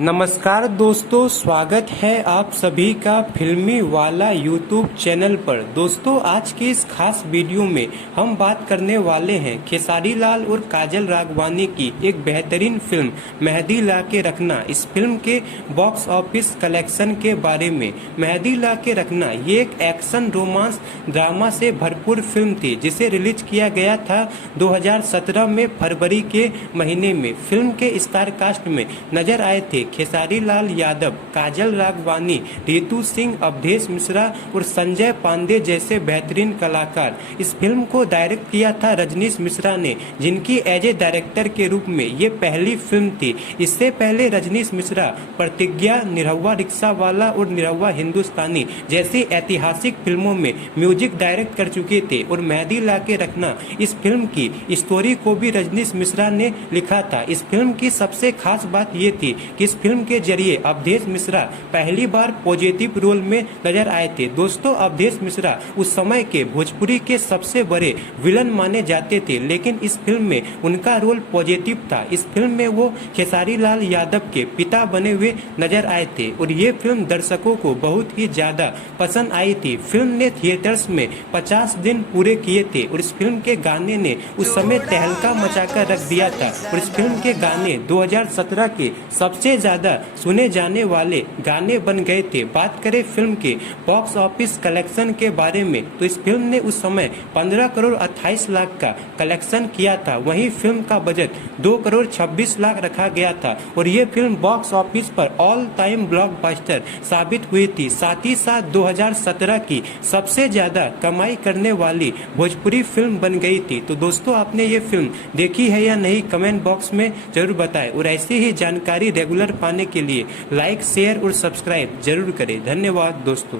नमस्कार दोस्तों, स्वागत है आप सभी का फिल्मी वाला यूट्यूब चैनल पर। दोस्तों, आज के इस खास वीडियो में हम बात करने वाले हैं खेसारी लाल और काजल राघवानी की एक बेहतरीन फिल्म मेहंदी ला के रखना। इस फिल्म के बॉक्स ऑफिस कलेक्शन के बारे में। मेहंदी ला के रखना ये एक एक्शन रोमांस ड्रामा से भरपूर फिल्म थी जिसे रिलीज किया गया था 2017 में फरवरी के महीने में। फिल्म के स्टार कास्ट में नजर आए थे खेसारी लाल यादव, काजल राघवानी, रितु सिंह, अवधेश मिश्रा और संजय पांडे जैसे बेहतरीन कलाकार। इस फिल्म को डायरेक्ट किया था रजनीश मिश्रा ने, जिनकी एज ए डायरेक्टर के रूप में ये पहली फिल्म थी। इससे पहले रजनीश मिश्रा प्रतिज्ञा, निरहुआ रिक्शा वाला और निरहुआ हिंदुस्तानी जैसी ऐतिहासिक फिल्मों में म्यूजिक डायरेक्ट कर चुके थे और मेहंदी ला के रखना इस फिल्म की स्टोरी को भी रजनीश मिश्रा ने लिखा था। इस फिल्म की सबसे खास बात ये थी कि इस फिल्म के जरिए अवधेश मिश्रा पहली बार पॉजिटिव रोल में नजर आए थे। दोस्तों, अवधेश मिश्रा उस समय के भोजपुरी के सबसे बड़े विलन माने जाते थे, लेकिन इस फिल्म में उनका रोल पॉजिटिव था। इस फिल्म में वो खेसारी लाल यादव के पिता बने हुए नजर आए थे और ये फिल्म दर्शकों को बहुत ही ज्यादा पसंद आई थी। फिल्म ने थिएटर्स में 50 दिन पूरे किए थे और इस फिल्म के गाने ने उस समय तहलका मचाकर रख दिया था और इस फिल्म के गाने 2017 के सबसे ज्यादा सुने जाने वाले गाने बन गए थे। बात करें फिल्म के बॉक्स ऑफिस कलेक्शन के बारे में तो इस फिल्म ने उस समय 15 करोड़ 28 लाख का कलेक्शन किया था। वहीं फिल्म का बजट 2 करोड़ 26 लाख रखा गया था और ये फिल्म बॉक्स ऑफिस पर ऑल टाइम ब्लॉकबस्टर साबित हुई थी। साथ ही साथ 2017 की सबसे ज्यादा कमाई करने वाली भोजपुरी फिल्म बन गई थी। तो दोस्तों, आपने ये फिल्म देखी है या नहीं, कमेंट बॉक्स में जरूर बताएं और ऐसी ही जानकारी रेगुलर पाने के लिए लाइक, शेयर और सब्सक्राइब जरूर करें। धन्यवाद दोस्तों।